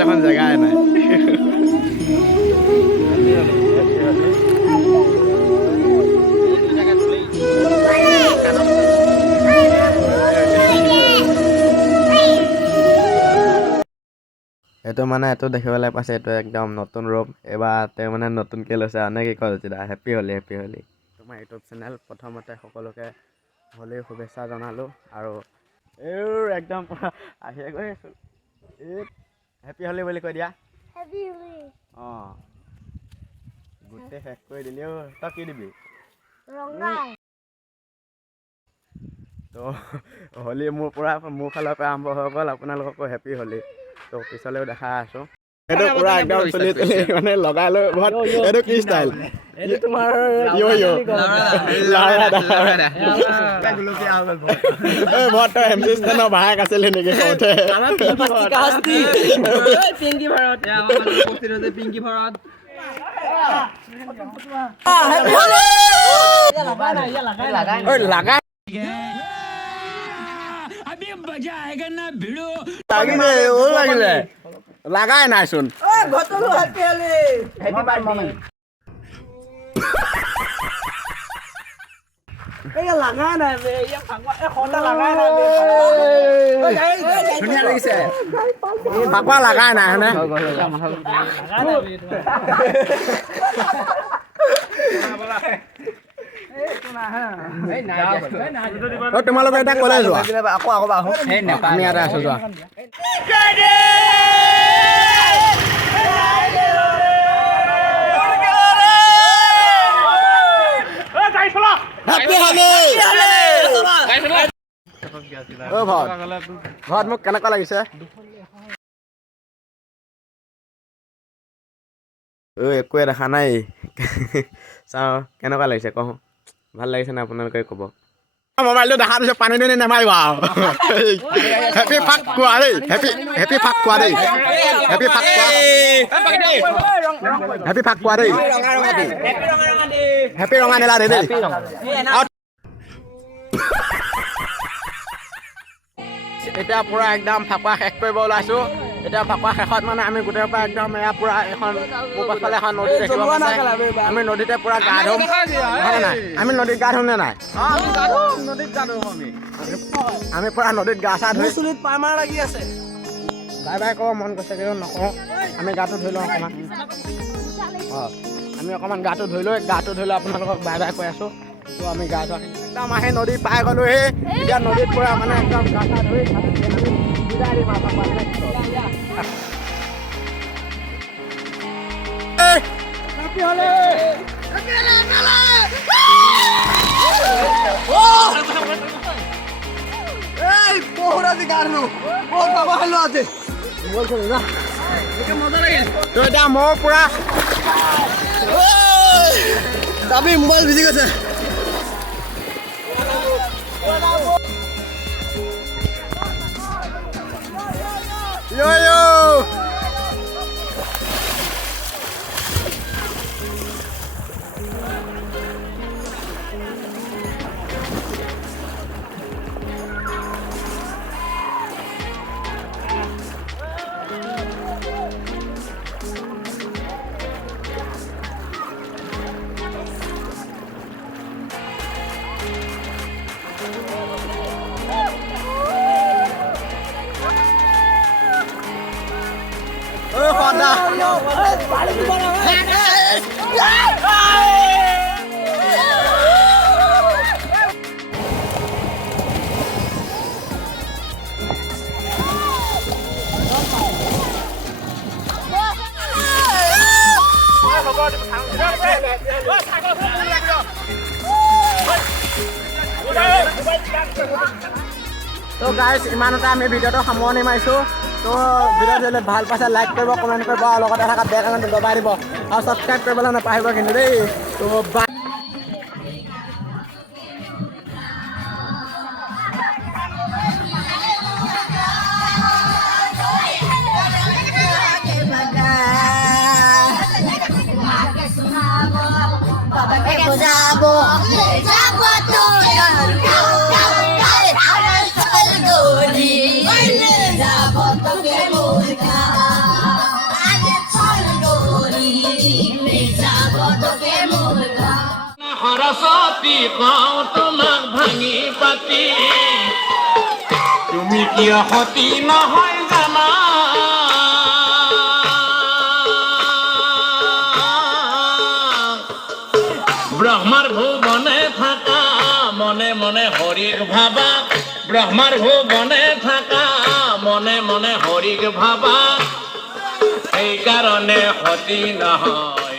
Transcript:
দেখোন জেগাই নাই এইটো মানে এইটো দেখিবলৈ পাইছে এইটো একদম নতুন ৰূপ এবাৰ তেওঁ মানে নতুনকৈ লৈছে আৰু কি কয় তেতিয়া হেপী হলি তোমাৰ ইউটিউব চেনেল প্ৰথমতে সকলোকে হোলীৰ শুভেচ্ছা জনালোঁ আৰু এই একদম আহিয়ে গৈ আছোঁ এই হেপী হলি বুলি কৈ দিয়া অঁ গোটেই শেষ কৰি দিলি অ' তই কি দিবি তো হোলী মোৰ ফালৰ পৰা আৰম্ভ হৈ গ'ল আপোনালোককো হেপী হলি তো পিছলৈও দেখাই আছোঁ এইটো পুৰা একদম চলি মানে লগাই লৈ এইটো কি ষ্টাইল এইটো তোমাৰ ভায়েক আছিলে নেকি কওঁতে পিংকি ভাৰত লাগা লাগিলে লাগাই নাইচোন ফাকুৱা লাগাই নাই হয়নে তোমালোকে এতিয়া ক'লে যোৱা আকৌ আমি ইয়াতে আছো যোৱা ঘৰত মোক কেনেকুৱা লাগিছে একোৱে দেখা নাই চাওঁ কেনেকুৱা লাগিছে কওঁ ভাল লাগিছে নে আপোনালোকে ক'ব মোবাইলটো দেখা দিছে পানী দুনি নেমাৰিবা হেপী ফাক কোৱা দেই হেপী ফাক কোৱা দেই হেপী ফাক কোৱা দেই হেপী ৰঙা নেলা দেই এতিয়া পুৰা একদম ফাকুৱা শেষ কৰিব ওলাইছোঁ এতিয়া ফাকুৱা শেষত মানে আমি গোটেই পৰা একদম এয়া পুৰা এখন পাছফালে এখন নদী দেখিব আমি নদীতে পুৰা গা ধুম হয় নাই আমি নদীত গা ধুম নে নাই আমি পুৰা নদীত গা চা ধুই চুলিত পামাৰ লাগি আছে বাই বাই ক'ব মন গৈছে কিন্তু নকওঁ আমি গাটো ধুই লওঁ অকণমান অঁ আমি অকণমান গাটো ধুই লৈ আপোনালোকক বাই বাই কৈ আছোঁ তো আমি গা ধোৱা একদম আহি নদী পাই গ'লোহি এতিয়া নদীত পুৰা মানে একদম গা চা ধুই তো এতিয়া মোৰ পুৰা দাবী মোবাইল ভিজি গৈছে Yo! Honda. তো গাইজ ইমানতে আমি ভিডিঅ'টো সামৰণি মাৰিছোঁ তো ভিডিঅ' যদি ভাল পাইছে লাইক কৰিব কমেণ্ট কৰিব আৰু লগতে থকা বেল আইকনটো দবাই দিব আৰু ছাবস্ক্ৰাইব কৰিবলৈ নাপাহৰিব কিন্তু দেই তো বাই সৰস্বতী কওঁ তোমাক ভাঙি পাতি তুমি কিয় সতী নহয় জানা ব্ৰহ্মাৰ ভুৱনে থাকা মনে মনে হৰিক ভাবা ব্ৰহ্মাৰ ভুৱনে থাকা মনে মনে হৰিক ভাবা সেইকাৰণে সতী নহয়